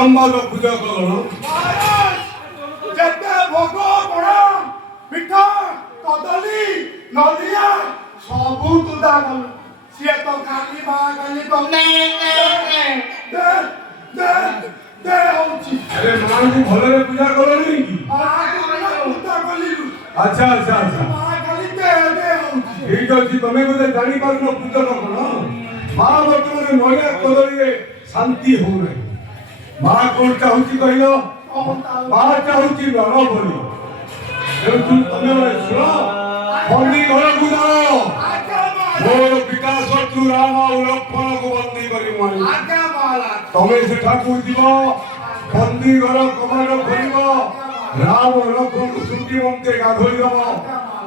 ସମ୍ବାଦ ପୂଜା କଲଣ ଯେତେ ଭୋଗ ପଣା ପିଠା କଦଳୀ ନଡ଼ିଆ ସବୁ ତୁଦା କଲୁ ସିଏ ତ ଖାଲି ମା ଖାଲି ଦେ ହଉଛି ଆରେ ମାଙ୍କୁ ଭଲରେ ପୂଜା କଲଣି କି? ପୂଜା କଲିଲୁ ଆଚ୍ଛା ଆଚ୍ଛା ଆଚ୍ଛା ମା ଖାଲି ଦେ ହଉଛି ଠିକ ଅଛି ତମେ ବୋଧେ ଜାଣିପାରୁନ ପୂଜକ କଣ ମା ବର୍ତ୍ତମାନ ନଡ଼ିଆ କଦଳୀରେ ଶାନ୍ତି ହଉନାହିଁ ମା କଣ ଚାହୁଁଛି କହିଲ ମା ଚାହୁଁଛି ନର ବଳି ତେଣୁ ତମେ ଶୁଣ ବନ୍ଦୀ ଘରକୁ ଯାଅ ମୋର ବିକାଶ ତୁ ରାମ ଆଉ ଲକ୍ଷ୍ମଣକୁ ବନ୍ଦୀ କରି ତମେ ସେଠାକୁ ଯିବ ବନ୍ଦୀ ଘର କବାଟ ଖୋଲିବ ରାମ ଲକ୍ଷ୍ମଣକୁ ଶୁଚିମନ୍ତେ ଗାଧୋଇ ଦବ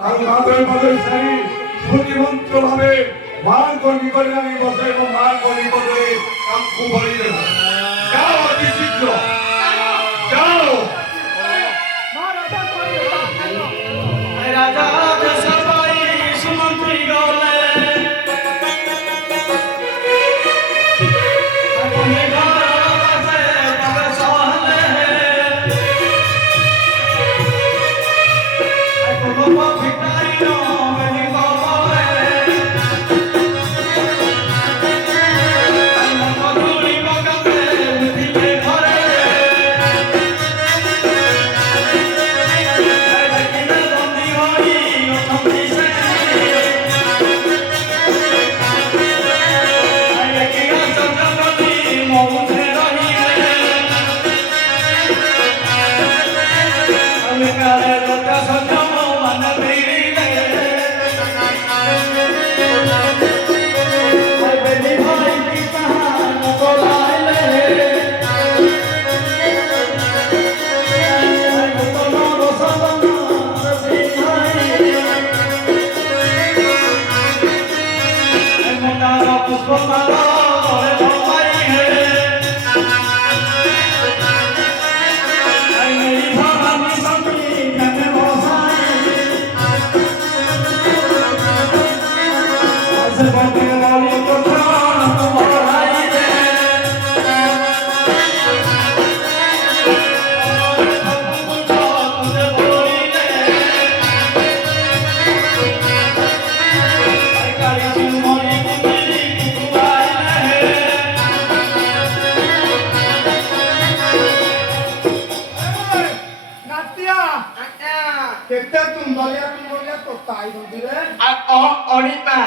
ଆଉ ଗାଧୋଇ ପାଧୋଇ ସାରି ଶୁଚିମନ୍ତ ଭାବେ ମାଙ୍କ ନିକଟରେ ଆଣି ବସେଇବ ମାଙ୍କ ନିକଟରେ ତାଙ୍କୁ ବଳି ଦେବ ଯାଅ ଅତି ଶୀଘ୍ର ଯାଅ রাজা সবাই সুমন্ত্রী গলে କେତେ ତୁଣ୍ଡଳିଆ ତ ତାଇ ଦଉଥିଲେ অনিমা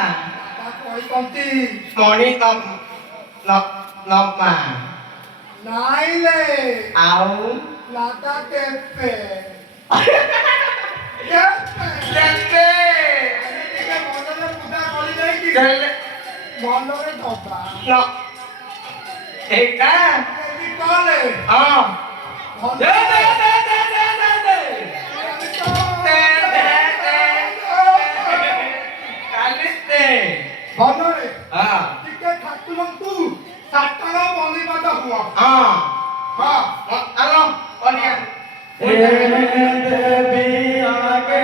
ତା କହି କନ୍ତି মণি নমা ନାଇଲେ আউ ଲାଟା କେପେ দেখে ଟିକେ ମନରେ ପୂଜା କରି ଯାଇକି গেলে ମନରେ ଦବା ন এইটা ଯଦି କଲେ দে দে দে দে দে দে দে কালিতে ଭଲରେ হ্যাঁ ଟିକେ ଠାକୁରଙ୍କୁ ସାତର ବନ୍ଦିବାଦ ହୁଅ হ্যাঁ ହଁ আলো অনিয়া দেবী আগে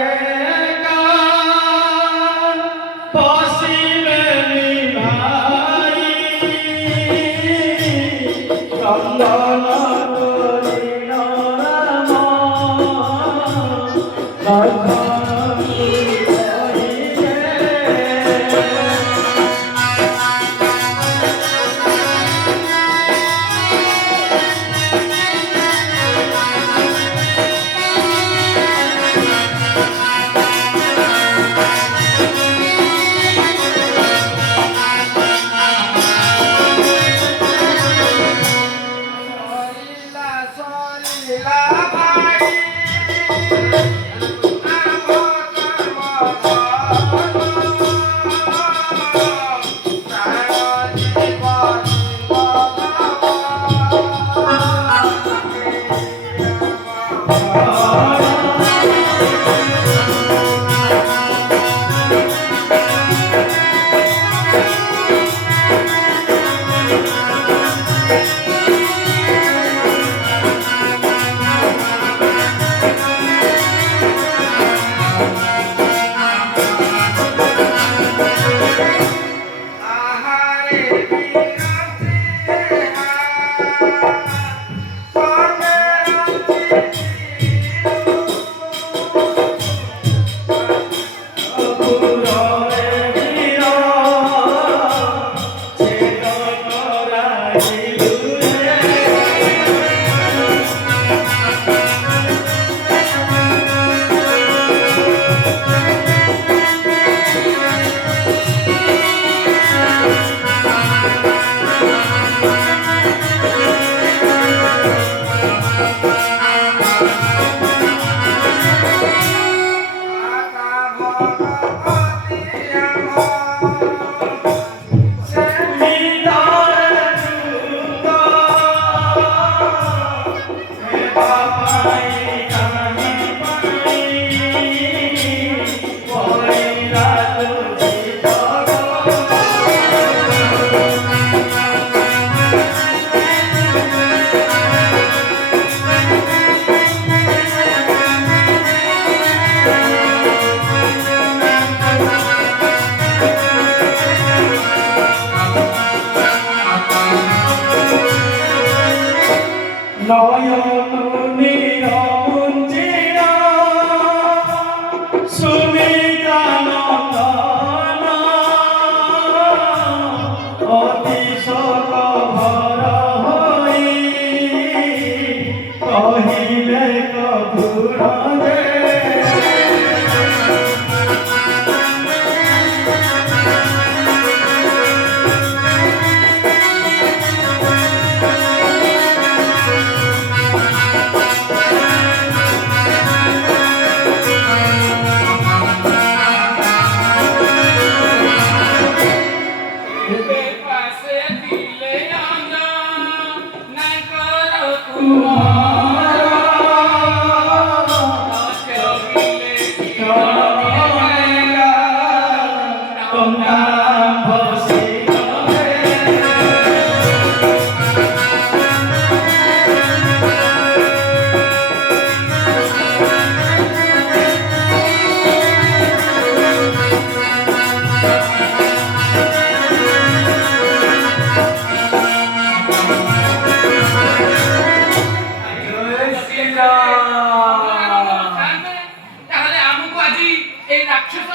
ତାହେଲେ ଆମକୁ ଆଜି ଏଇ ରାକ୍ଷସ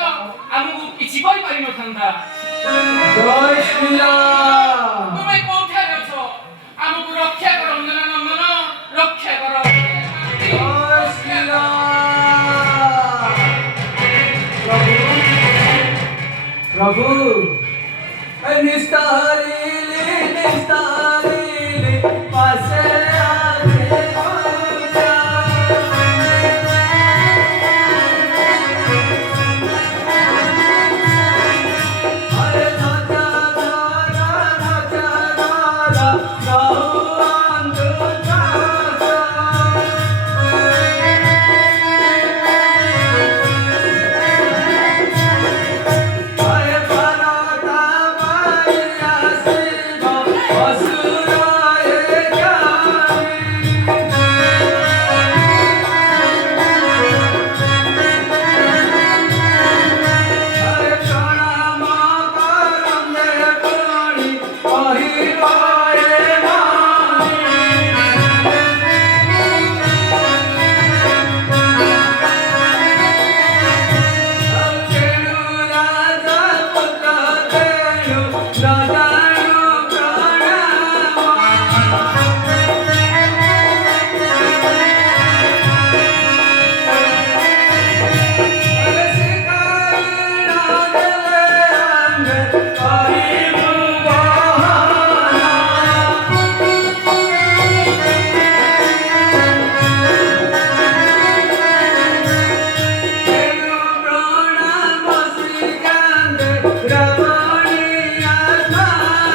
ଆମକୁ କିଛି କରିପାରିନଥାନ୍ତା। ଜୟ ଶ୍ରୀରାମ। ତୁମେ କୋଉଠାରେ ଅଛ? ଆମକୁ ରକ୍ଷା କର ନନ୍ଦନ ନନ୍ଦନ, ରକ୍ଷା କର। ଜୟ ଶ୍ରୀରାମ। ପ୍ରଭୁ ନିସ୍ତାରିଲି ପାଶେ ଆଗେ ପହଞ୍ଚା। अरे धजा गौरंग जासा। अरे पराता माया शिव असुराय अरे प्रणाम करंगे पुराणी पहिराए केणु राजा पुत्र केणु दादानु अरे शिकारी राजले अंगे करिबु बहाना। केणु प्रणाम श्रीकांते रमणीय सागा।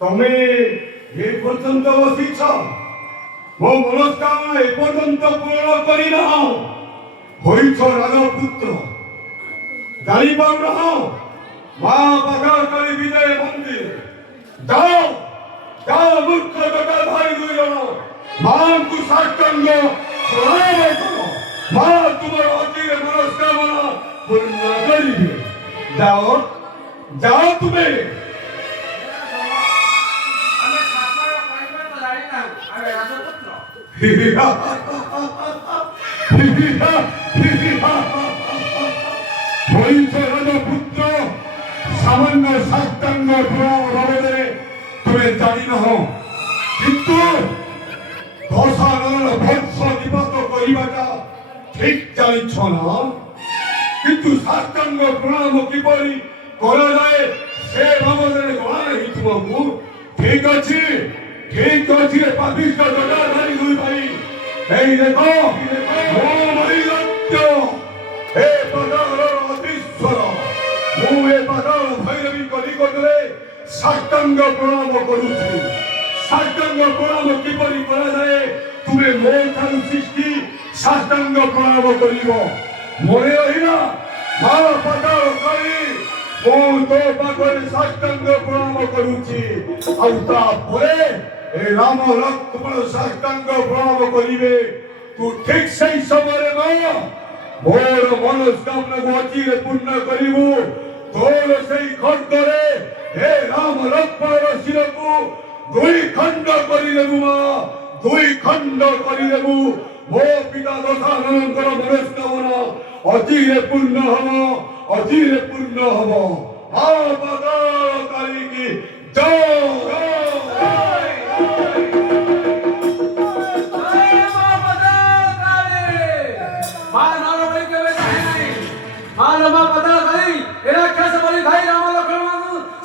ତମେ ଏ ପର୍ଯ୍ୟନ୍ତ ବସିଛ, ମୋ ମନସ୍କାମନା ଏ ପର୍ଯ୍ୟନ୍ତ ପୂରଣ କରିନାହ। ହୋଇଛ ରାଜପୁତ୍ର, ଜାଣିପାରୁନାହ ମା ପାଖାକାଳୀ ବିଜୟ ମନ୍ଦିର ଯାଅ, ଯାଅ ମୂର୍ଖ ଜଟାଧାରୀ ଦୁଇ ଜଣ ମାଙ୍କୁ ସାଷ୍ଟାଙ୍ଗ ପ୍ରଣାମ କର। ମା ତୁମର ଅତିରେ ମନସ୍କାମନା ପୂର୍ଣ୍ଣ କରିବେ। ଯାଅ, ଯାଅ ତୁମେ। ଆମେ ଶାସନ କରିବା ତ ଜାଣିନାହୁଁ, ଆମେ ରାଜପୁତ୍ର। ହୋଇଛ ରାଜପୁତ୍ର, ସାମାନ୍ୟ ସାଷ୍ଟାଙ୍ଗ ପ୍ରଣାମ ବାବଦରେ ତୁମେ ଜାଣିନାହ, କିନ୍ତୁ 10,000 ବର୍ଷ ନିବାସ କରିବାଟା ଠିକ ଜାଣିଛ ନା? କିନ୍ତୁ ସାଷ୍ଟାଙ୍ଗ ପ୍ରଣାମ କିପରି କରାଯାଏ ସେ ବାବଦରେ ଜଣା ନାହିଁ ତୁମକୁ। ଠିକ ଅଛି, ठीक अच्छी पापिष्ट जटाधारी दुई भाई এই দেখো ମୋ ମଣିଲତ୍ୟ हे ପାତାଳର ଅଧୀଶ୍ୱର ମୁଁ ଏ ପାତାଳ ଭୈରବୀଙ୍କ ନିକଟରେ ସାଷ୍ଟାଙ୍ଗ ପ୍ରଣାମ କରୁଛି। ସାଷ୍ଟାଙ୍ଗ ପ୍ରଣାମ କିପରି କରାଯାଏ ତୁମେ ମୋ ଠାରୁ ସୃଷ୍ଟି ସାଷ୍ଟାଙ୍ଗ ପ୍ରଣାମ କରିବ। ମନେ ରହିଲା ମା ପାତାଳ କାଳୀ ମୁଁ ତୋ ପାଖରେ ସାଷ୍ଟାଙ୍ଗ ପ୍ରଣାମ କରୁଛି। ଆଉ ତାପରେ ଏ ରାମ ଲକ୍ଷ୍ମଣ ସାଷ୍ଟାଙ୍ଗ ପ୍ରଣାମ କରିବେ। ତୁ ଠିକ ସେଇ ସମୟରେ ମା ମୋର ମନସ୍କାମନାକୁ ଅଚିରେ ପୂର୍ଣ୍ଣ କରିବୁ। ତୋର ସେଇ ଖଣ୍ଡରେ ହେ ରାମ ଲକ୍ଷ୍ମଣର ଶିରକୁ ଦୁଇ ଖଣ୍ଡ କରିଦେବୁ ମା, ଦୁଇ ଖଣ୍ଡ କରିଦେବୁ। ମୋ ପିତା ଦଶାନନଙ୍କର ମନସ୍କାମନା ଅଚିରେ ପୂର୍ଣ୍ଣ ହବ, ଅଚିରେ ପୂର୍ଣ୍ଣ ହବ। ମା ପାତାଳ କାଳୀ କି ଜୟ।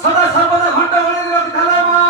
सदा सर्वदा घंटा बड़ी रखला मा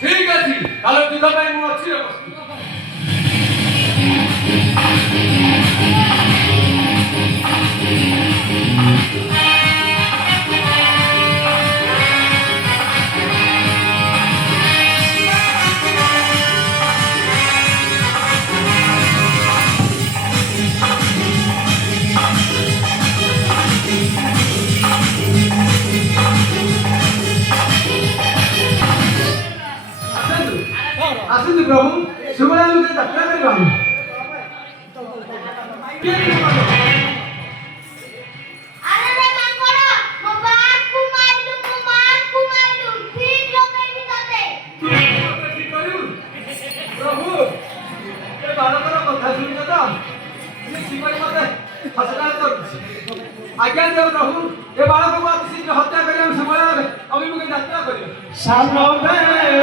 ठीक अच्छी कालो युद्ध ପାଇଁ ମୁଁ ଅଛି ରେ आसନ୍ତୁ प्रभु सुबह मुझे धक्का देगा अरे रे कांगोड़ा मो बाप को मारलू ठीक लोग नहीं जाते ठीक करू प्रभु ଆଜ୍ଞା ଦେଉ ପ୍ରଭୁ ଏ ବାଳକକୁ ଅତି ଶୀଘ୍ର ହତ୍ୟା କରି ଆମେ ସମୟ ଅଭିମୁଖେ ଯାତ୍ରା କରିବା ସାନ ବେଳରୁ